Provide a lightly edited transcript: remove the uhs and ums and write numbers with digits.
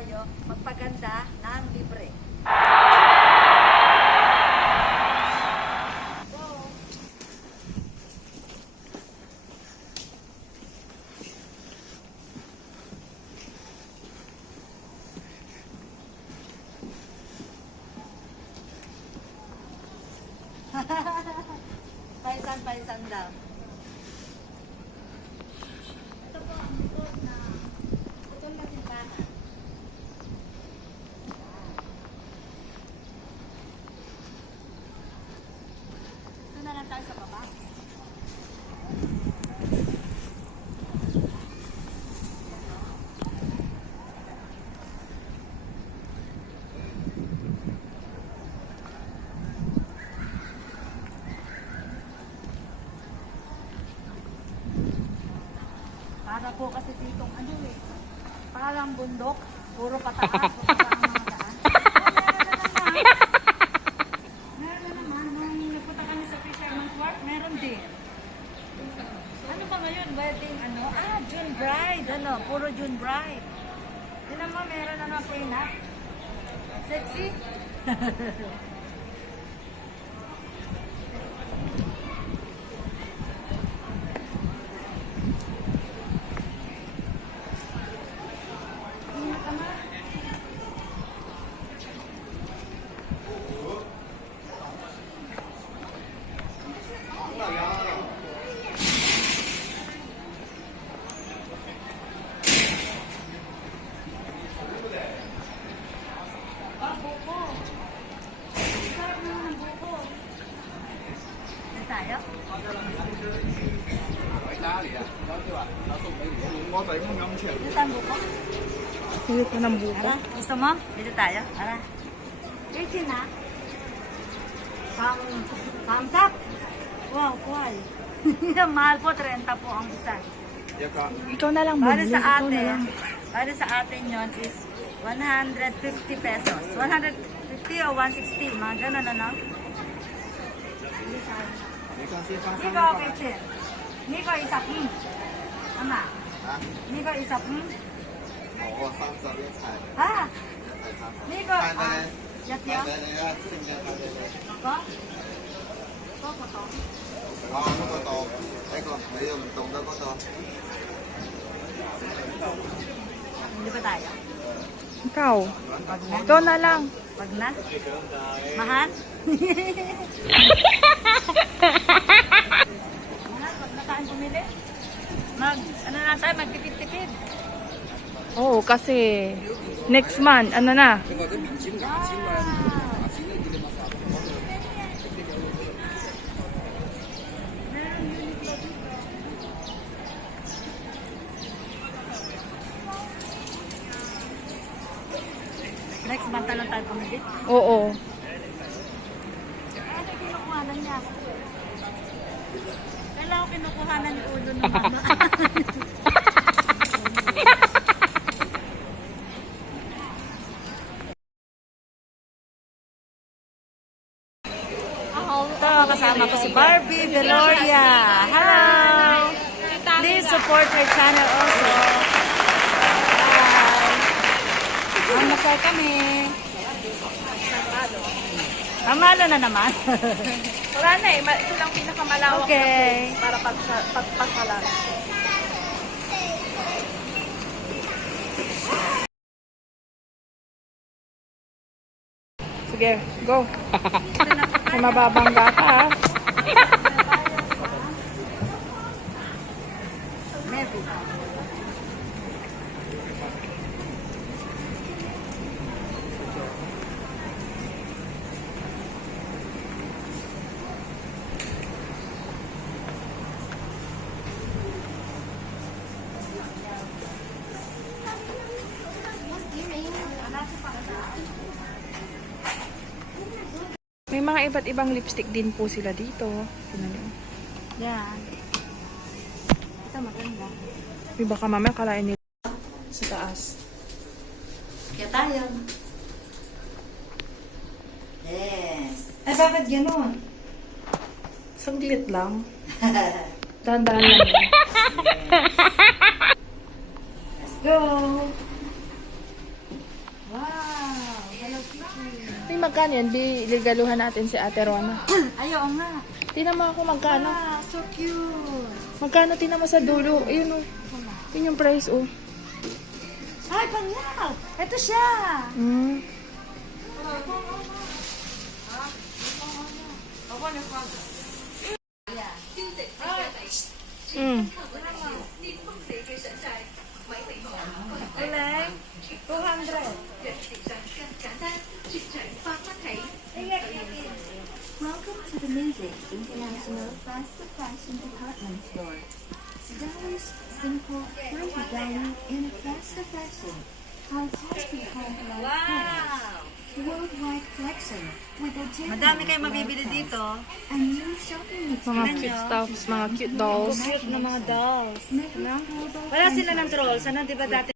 tayo magpaganda ng libre. Paisan daw. Ito po ang likod na putol na simbahan. Ito na lang tayo sa baba. Para po kasi ditong ano eh, parang bundok, puro pataas, puro pa ang mga daan. Meron na naman, nung nagpunta kami sa Fisherman's Wharf, meron din. Ano ba ngayon, wedding ano? June bride, ano, puro June bride. Tinan mo, meron na naman prenup. Sexy? Tayo? 我哋咁樣出嚟。 Dito ang buko? Hindi ko ng buko. Ara, gusto mo? Dito tayo. Ara. 18 na. Thumbs up. Wow, kuhay. Mahal po, 30 po ang isa. Ikaw na lang, Para bumili. sa Ikaw na atin, lang. para sa atin yon is 150 pesos. 150 o 160, mga ganun ano? Niko, okay, Chin. Niko, isa Ama. Niko, isa我30一齊， Ha? 一齊30。 Niko, yat 睇 yun? 睇你啦，升嘅睇你啦。 Ko? Ko, ko to. 我嗰個度，呢個你又唔動得嗰度。 Hindi pa tayo. Ikaw. Wag na. Ikaw na lang. Wag na. Mahal? Mahal, wag na tayong bumili. Ano na tayo, magtipid-tipid. Oo, kasi next month, ano na? Next month na lang tayo bumili. Oo. Ano kinukuhanan niya? Kailangan kinukuhanan ni Ulo ng mama. Ito, kasama ko si Barbie Veloria. Hello! Please support her channel also. Hi! Masay kami. Kamalo na naman. Wala na eh. Ito lang pinakamalawak Okay. para pagpagpasalan. Sige, go. May mababangga ka ha. Maybe. May mga iba't ibang lipstick din po sila dito. Tingnan niyo. Yan. Ito maganda. May baka mamaya kalain nila sa taas. Kaya tayo. Yes. Ay, bakit gano'n? Saglit lang. Dahan-dahan lang. Let's go. magkano yan? Biligaluhan natin si Ate Rona. Ayaw nga. Tingnan mo ako magkano. Ah, so cute. Magkano tingnan mo sa dulo? Ayun oh. Yun yung price oh. Ay, panyaw. Ito siya. Mm. Mm. Ulang. 200. Welcome to the Music International Fast Fashion Department Store. Stylish, simple, trendy value in fast fashion. Our tasty home Wow. worldwide collection with a Madami kayong mabibili dito. a new shopping Mga cute stuffs, mga cute dolls. Cute na mga dolls. experience. Wala sila ng trolls. Ano, di ba dati?